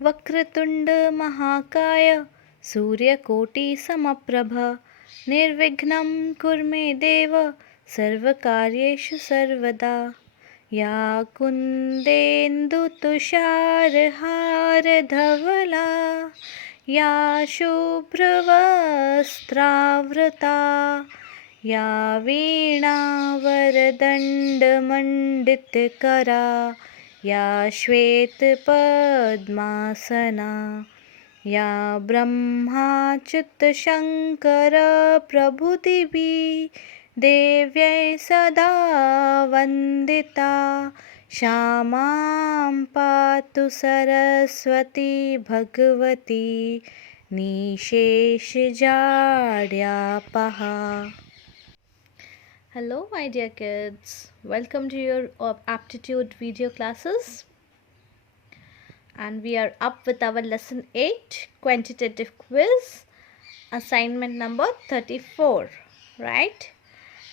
वक्रतुंड महाकाय सूर्यकोटि समप्रभ निर्विघ्नं कुरु मे देव सर्वकार्येषु सर्वदा। या कुन्देन्दु तुषारहारधवला या शुभ्रवस्त्रावृता या वीणावरदण्डमण्डितकरा या श्वेतपद्मासना या ब्रह्माच्युतशङ्करप्रभृतिभिः देव्यै सदा वन्दिता। श्यामां पातु Saraswati Bhagwati निशेषजाड्यापहा। Hello my dear kids, welcome to your aptitude video classes, and we are up with our lesson 8 quantitative quiz assignment number 34, right?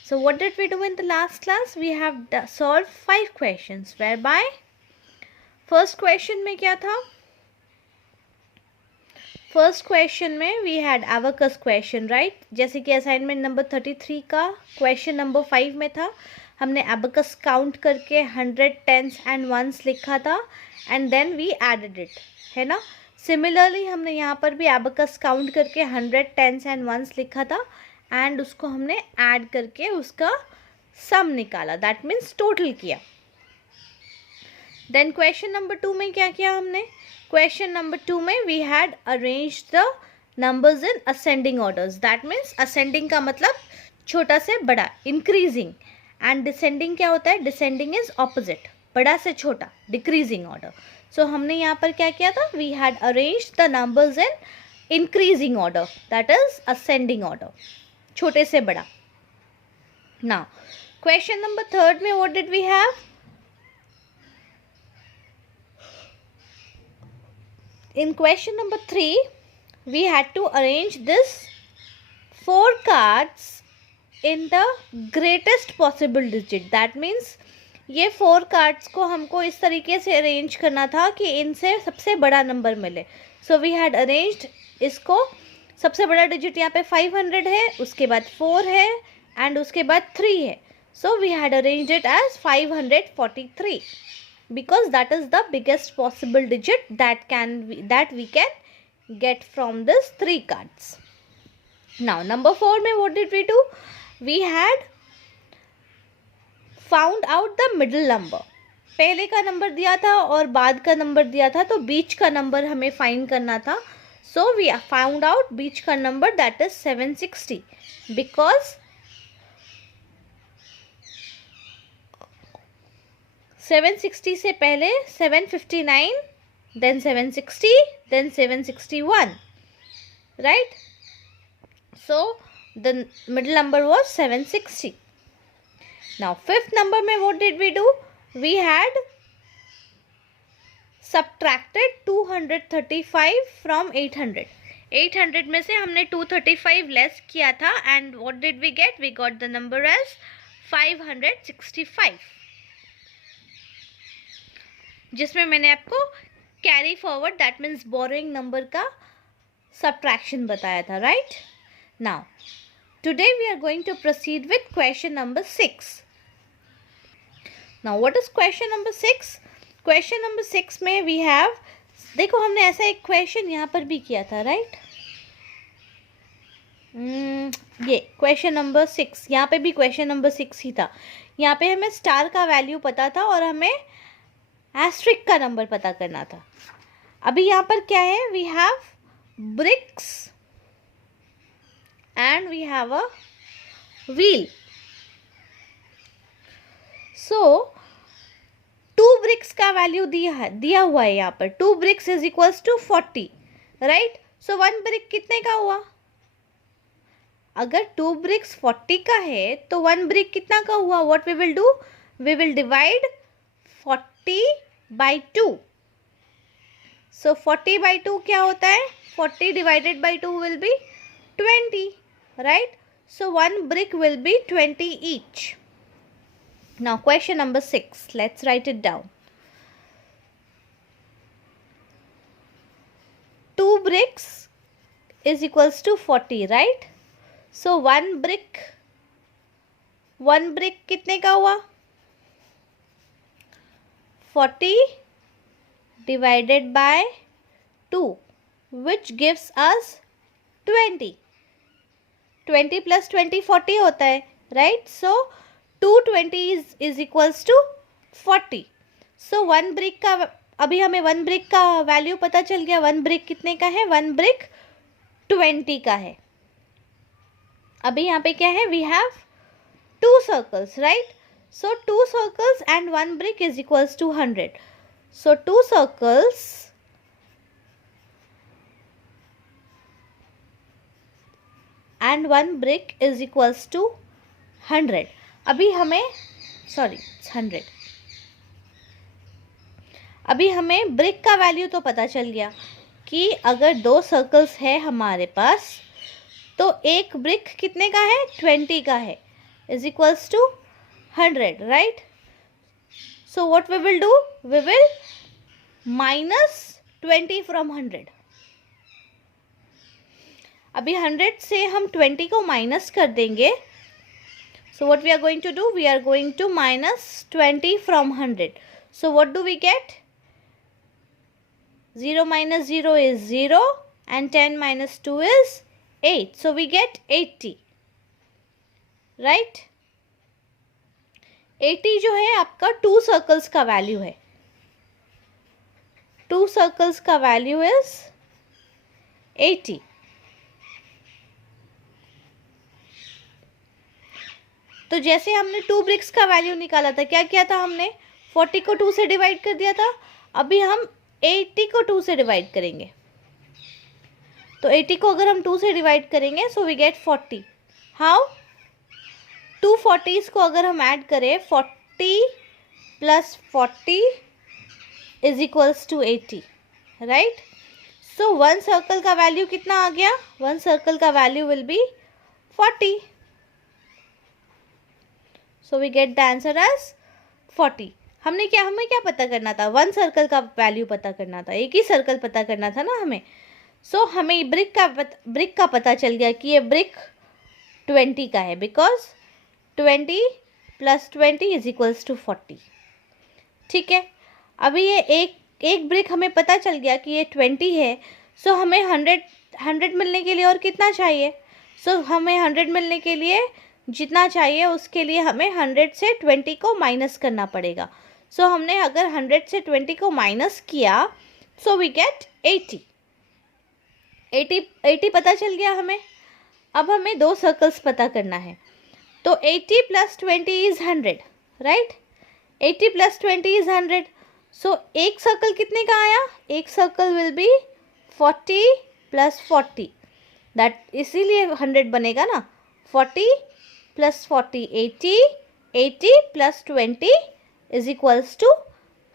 So what did we do in the last class? We have solved 5 questions, whereby first question में क्या था? First question में we had abacus question, right? जैसे कि assignment number 33 का question number 5 में था, हमने एबकस काउंट करके 100 टेंस एंड वंस लिखा था and then we added it, है ना? सिमिलरली हमने यहाँ पर भी एबकस काउंट करके 100 टेंस एंड वंस लिखा था एंड उसको हमने ऐड करके उसका सम निकाला, दैट मीन्स टोटल किया। देन क्वेश्चन नंबर 2 में क्या किया हमने? क्वेश्चन नंबर 2 में we had arrange the numbers in ascending orders, that means ascending का मतलब छोटा से बड़ा, इंक्रीजिंग, एंड डिसेंडिंग क्या होता है? डिसेंडिंग इज ऑपोजिट, बड़ा से छोटा, डिक्रीजिंग ऑर्डर। सो हमने यहाँ पर क्या किया था? We had arrange the numbers in increasing order, that is ascending order, छोटे से बड़ा। नाउ क्वेश्चन नंबर 3 में what did we have? In question number 3, we had to arrange this 4 cards in the greatest possible digit. That means ये 4 cards को हमको इस तरीके से अरेंज करना था कि इनसे सबसे बड़ा नंबर मिले। So we had arranged इसको, सबसे बड़ा डिजिट यहाँ पे 500 है, उसके बाद 4 है एंड उसके बाद 3 है। So we had arranged it as 543. Because that is the biggest possible digit that we can get from this 3 cards. Now number 4 में what did we do? We had found out the middle number. पहले का number दिया था और बाद का number दिया था, तो बीच का नंबर हमें फाइंड करना था। So we found out बीच का नंबर, that is 760, because 760 से पहले 759, then 760, then 761, right? So the middle number was 760. Now fifth number में what did we do? We had subtracted 235 from 800. 800 में से हमने 235 लेस किया था and what did we get? We got the number as 565, जिसमें मैंने आपको carry forward, that means borrowing number का सब्ट्रैक्शन बताया था, right? Now today we are going to proceed with question number 6. Now what is question number 6? Question number 6 में we have, देखो हमने ऐसा एक क्वेश्चन यहाँ पर भी किया था, राइट? ये क्वेश्चन नंबर 6, यहाँ पे भी क्वेश्चन नंबर 6 ही था। यहाँ पे हमें स्टार का वैल्यू पता था और हमें एस्ट्रिक का नंबर पता करना था। अभी यहाँ पर क्या है? We have bricks and we have a wheel. So 2 bricks का वैल्यू दिया हुआ है यहाँ पर। 2 bricks is equals to 40, right? So 1 brick कितने का हुआ? अगर 2 ब्रिक्स 40 का है तो 1 ब्रिक कितना का हुआ? What we will do? We will divide 40 by 2. So 40 by 2 क्या होता है? 40 divided by 2 will be 20, right? So 1 brick will be 20 each. Now question number 6, let's write it down. bricks is equals to 40, right? So one brick कितने का हुआ? 40 divided by 2, which gives us 20. 20 plus 20 40 होता है, right? So 220 is equals to 40. So one brick का, अभी हमें one brick का value पता चल गया. वन ब्रिक कितने का है? वन ब्रिक 20 का है. अभी यहाँ पे क्या है? We have 2 circles, right? So 2 circles and one brick is equals to 100. सो 2 circles and one brick is equals to 100. अभी हमें 100. अभी हमें ब्रिक का वैल्यू तो पता चल गया कि अगर 2 सर्कल्स है हमारे पास तो एक ब्रिक कितने का है? 20 का है, is equals to 100, right? So what we will do? We will minus 20 from 100. अभी 100 से हम 20 को माइनस कर देंगे. So what we are going to do? We are going to minus 20 from 100. So what do we get? 0 minus 0 is 0 and 10 minus 2 is 8. So we get 80. Right? 80 जो है आपका 2 circles का वैल्यू है. 2 सर्कल्स का value is 80. तो जैसे हमने 2 bricks का वैल्यू निकाला था, क्या किया था हमने? 40 को 2 से डिवाइड कर दिया था. अभी हम 80 को 2 से डिवाइड करेंगे. तो 80 को अगर हम 2 से डिवाइड करेंगे सो वी गेट 40. हाउ? 2 40s को अगर हम ऐड करें, 40 plus 40 is equals to 80, right? So one circle का वैल्यू कितना आ गया? वन सर्कल का value will be 40. So we get the answer as 40. हमें क्या पता करना था? वन सर्कल का वैल्यू पता करना था, एक ही सर्कल पता करना था ना हमें. सो हमें ब्रिक का पता चल गया कि ये ब्रिक 20 का है, because 20 plus 20 is equals to 40. ठीक है. अभी ये एक ब्रिक हमें पता चल गया कि ये 20 है. सो हमें 100 मिलने के लिए और कितना चाहिए? सो हमें 100 मिलने के लिए जितना चाहिए उसके लिए हमें 100 से 20 को माइनस करना पड़ेगा. सो हमने अगर 100 से 20 को माइनस किया सो वी गेट 80. 80 पता चल गया हमें. अब हमें 2 सर्कल्स पता करना है. तो 80 plus 20 is 100, right? 80 plus 20 is 100. सो एक सर्कल कितने का आया? एक circle will be 40 plus 40. That इसीलिए 100 बनेगा ना. 40 plus 40 80. 80 plus 20 is equals to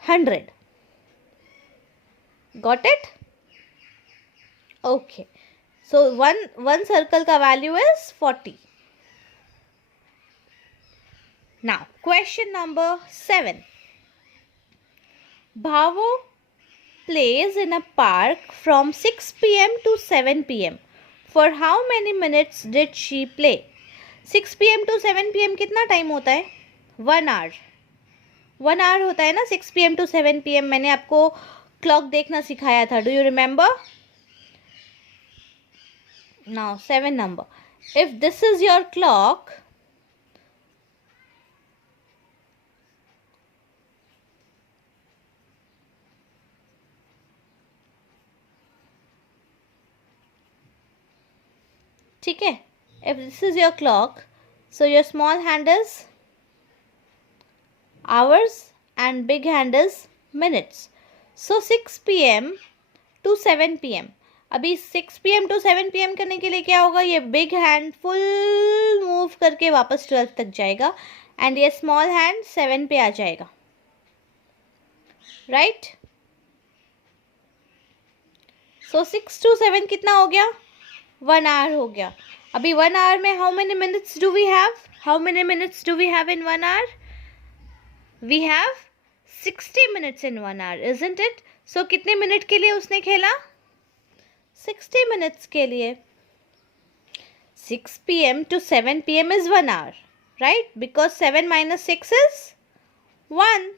100. Got it? Okay. So one circle का value is 40. Now question number 7. Bhavo plays in a park from 6 p.m. to 7 p.m. For how many minutes did she play? 6 p.m. to 7 p.m. कितना time होता है? 1 hour. 1 hour होता है ना 6 p.m. to 7 p.m. मैंने आपको clock देखना सिखाया था. Do you remember? Now 7 number. If this is your clock, ठीक है? If this is your clock, so your small hand is hours and big hand is minutes. So 6 p.m. to 7 p.m. अभी 6 p.m. to 7 p.m. करने के लिए क्या होगा? ये big hand full move करके वापस 12 तक जाएगा एंड ये स्मॉल हैंड 7 पे आ जाएगा, राइट? सो 6 to 7 कितना हो गया? 1 hour हो गया. अभी 1 hour में how many minutes do we have? How many minutes do we have in 1 hour? We have 60 minutes in 1 hour, isn't it? So कितने मिनट के लिए उसने खेला? 60 मिनट्स के लिए. 6 PM to 7 PM is 1 hour, right? Because 7 minus 6 is 1.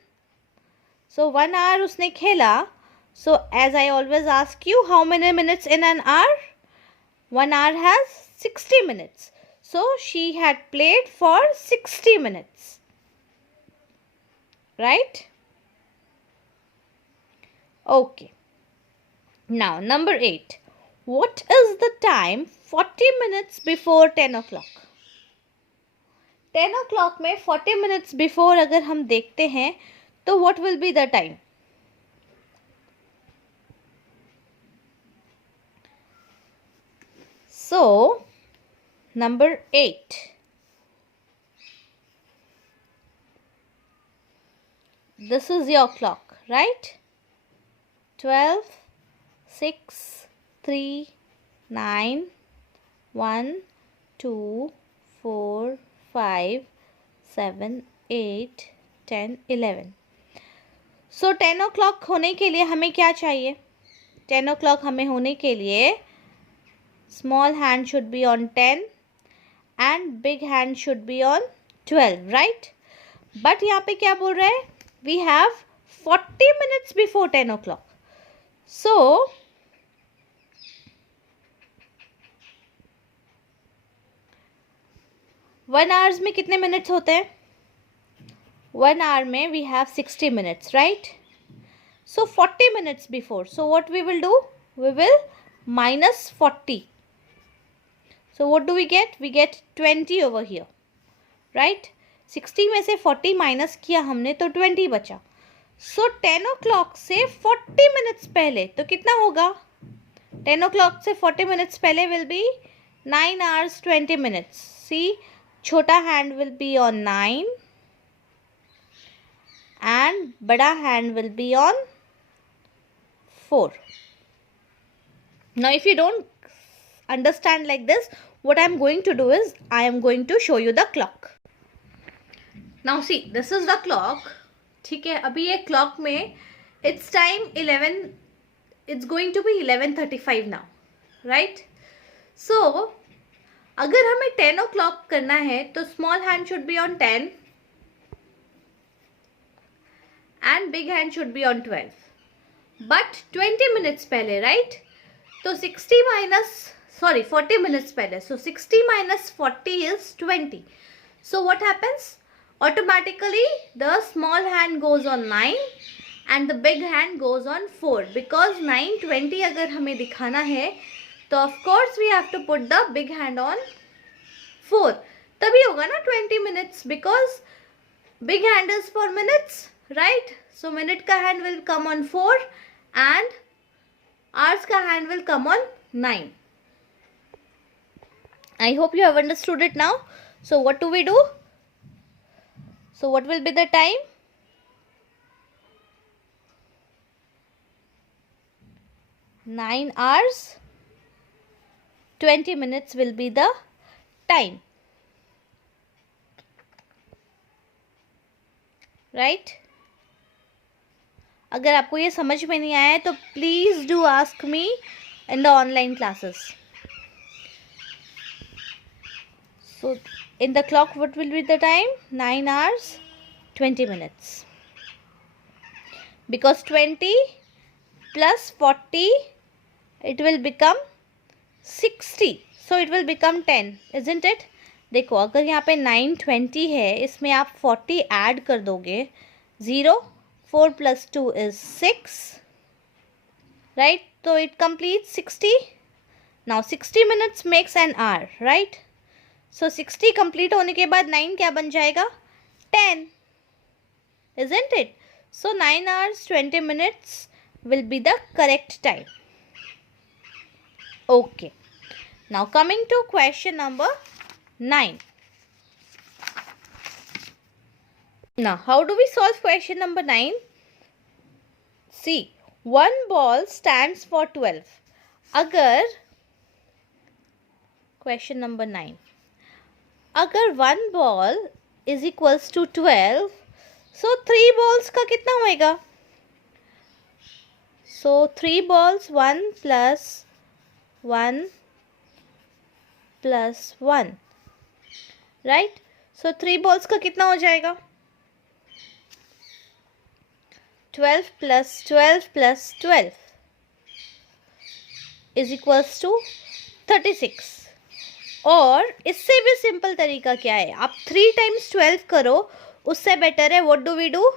So 1 hour उसने खेला. So as I always ask you, how many minutes in an hour? 1 hour has 60 minutes. So she had played for 60 minutes. Right? Okay. Now number 8. What is the time 40 minutes before 10 o'clock? 10 o'clock में 40 minutes before अगर हम देखते हैं तो what will be the time? So number 8. This is your clock, right? 12, 6, 3, 9, 1, 2, 4, 5, 7, 8, 10, 11. So 10 o'clock होने के लिए हमें क्या चाहिए? 10 o'clock हमें होने के लिए small hand should be on 10 and big hand should be on 12, right? But यहाँ पे क्या बोल रहा है? We have 40 minutes before 10 o'clock. So 1 hours में कितने minutes होते हैं? 1 hour में we have 60 minutes, right? So 40 minutes before. So what we will do? We will minus 40. So what do we get? We get 20 over here, right? 60 में से 40 minus किया हमने तो 20 बचा. So 10 o'clock से 40 minutes पहले तो कितना होगा? 10 o'clock से 40 minutes पहले will be 9 hours 20 minutes. See, छोटा hand will be on 9 and बड़ा hand will be on 4. Now if you don't understand like this, what I am going to do is I am going to show you the clock. Now see, this is the clock. ठीक है, अभी ये clock में it's time 11, it's going to be 11:35 now, right? So अगर हमें 10 o'clock करना है तो small hand should be on 10 and big hand should be on 12. But 20 minutes पहले, right? तो 40 minutes पहले. So 60 minus 40 is 20. So what happens? Automatically the small hand goes on 9 and the big hand goes on 4. Because 9:20 अगर हमें दिखाना है तो of course we have to put the big hand on 4. तभी होगा ना 20 minutes because big hand is for minutes, right? So minute का hand will come on 4 and hours का hand will come on 9. I hope you have understood it now. So what do we do? So what will be the time? Nine hours 20 minutes will be the time. Right? अगर आपको ये समझ में नहीं आया है तो please do ask me in the online classes. So in the clock what will be the time? 9 hours 20 minutes. Because 20 plus 40 it will become 60. So it will become 10, isn't it? देखो अगर यहाँ पे 9:20 है, इसमें आप 40 ऐड कर दोगे. 0 4 plus 2 is 6, right? So it completes 60. Now 60 minutes makes an hour, right? So 60 complete होने के बाद 9 क्या बन जाएगा? 10, isn't it? So 9 hours 20 minutes will be the correct time. Okay. Now coming to question number 9. Now how do we solve question number 9? See, one ball stands for 12. अगर question number 9. अगर 1 ball is equals to 12, so 3 balls का कितना होएगा? So 3 balls 1 plus 1 plus 1, right. So 3 balls का कितना हो जाएगा? 12 plus 12 plus 12 is equals to 36. और इससे भी सिंपल तरीका क्या है, आप 3 टाइम्स 12 करो, उससे बेटर है. What do we do?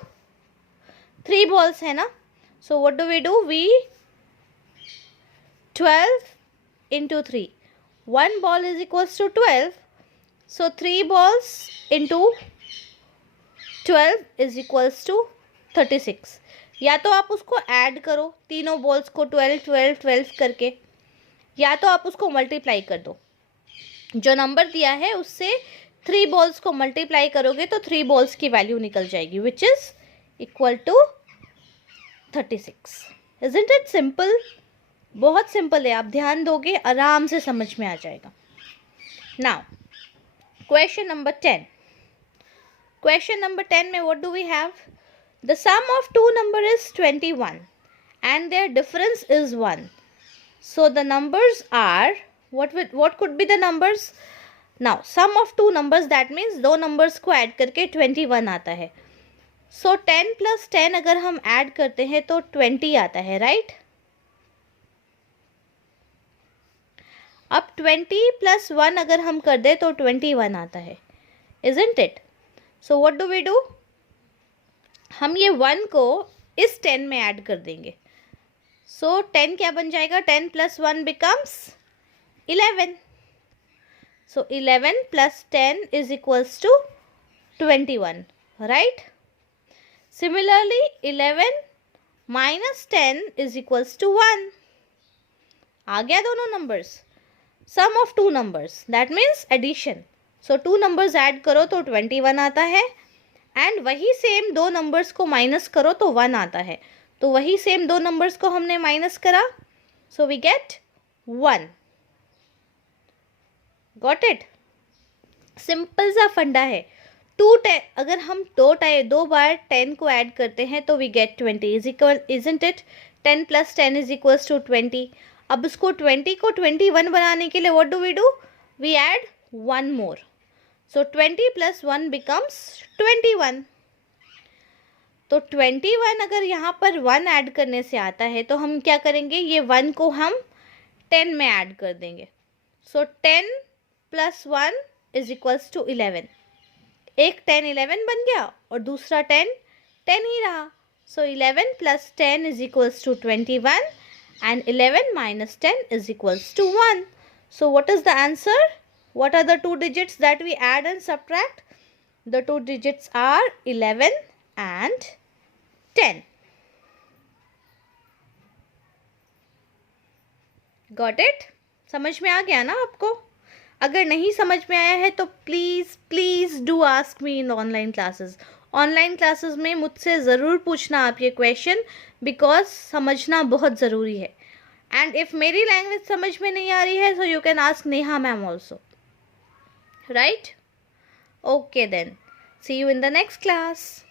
3 balls है ना, so what do we do? We 12 into 3. 1 ball is equals to 12. So 3 balls into 12 is equals to 36. या तो आप उसको ऐड करो, तीनों बॉल्स को 12 12 12 करके, या तो आप उसको मल्टीप्लाई कर दो. जो नंबर दिया है उससे 3 बॉल्स को मल्टीप्लाई करोगे तो 3 बॉल्स की वैल्यू निकल जाएगी, which is equal to 36. Isn't it simple? बहुत सिंपल है, आप ध्यान दोगे आराम से समझ में आ जाएगा. Now question number 10. Question number 10 में what do we have? The sum of two number is 21 and their difference is 1. So the numbers are, what could be the numbers? Now sum of two numbers, that means दो numbers को add करके 21 आता है. So 10 plus 10 अगर हम add करते हैं तो 20 आता है, राइट? अब 20 प्लस 1 अगर हम कर दे तो 21 आता है, isn't it? So what do we do? हम ये 1 को इस 10 में ऐड कर देंगे. So 10 क्या बन जाएगा? 10 plus 1 becomes 11. So 11 plus 10 is equals to 21, right? Similarly 11 minus 10 is equals to 1. आ गया दोनों numbers. Sum of two numbers, that means addition. So 2 numbers add करो तो 21 आता है, and वही सेम दो numbers को माइनस करो तो 1 आता है. तो वही सेम दो numbers को हमने माइनस करा, so we get 1. Got it? Simple सा फंडा है. अगर हम दो बार 10 को ऐड करते हैं तो we get 20 is equal, isn't it? 10 plus 10 is equals to 20. अब उसको 20 को 21 बनाने के लिए what do we do? We add 1 more. So 20 plus 1 becomes 21. तो 21 अगर यहाँ पर 1 ऐड करने से आता है तो हम क्या करेंगे? ये 1 को हम 10 में ऐड कर देंगे. So 10 plus 1 is equals to 11. एक 10 11 बन गया और दूसरा 10 10 ही रहा. So 11 plus 10 is equals to 21. And 11 minus 10 is equals to 1. So what is the answer? What are the two digits that we add and subtract? The two digits are 11 and 10. Got it? समझ में आ गया ना आपको? अगर नहीं समझ में आया है तो please do ask me in online classes. Online classes में मुझसे ज़रूर पूछना आप ये क्वेश्चन, बिकॉज समझना बहुत ज़रूरी है. एंड इफ़ मेरी लैंग्वेज समझ में नहीं आ रही है so you can ask Neha ma'am also, right? Okay then, see you in the next class.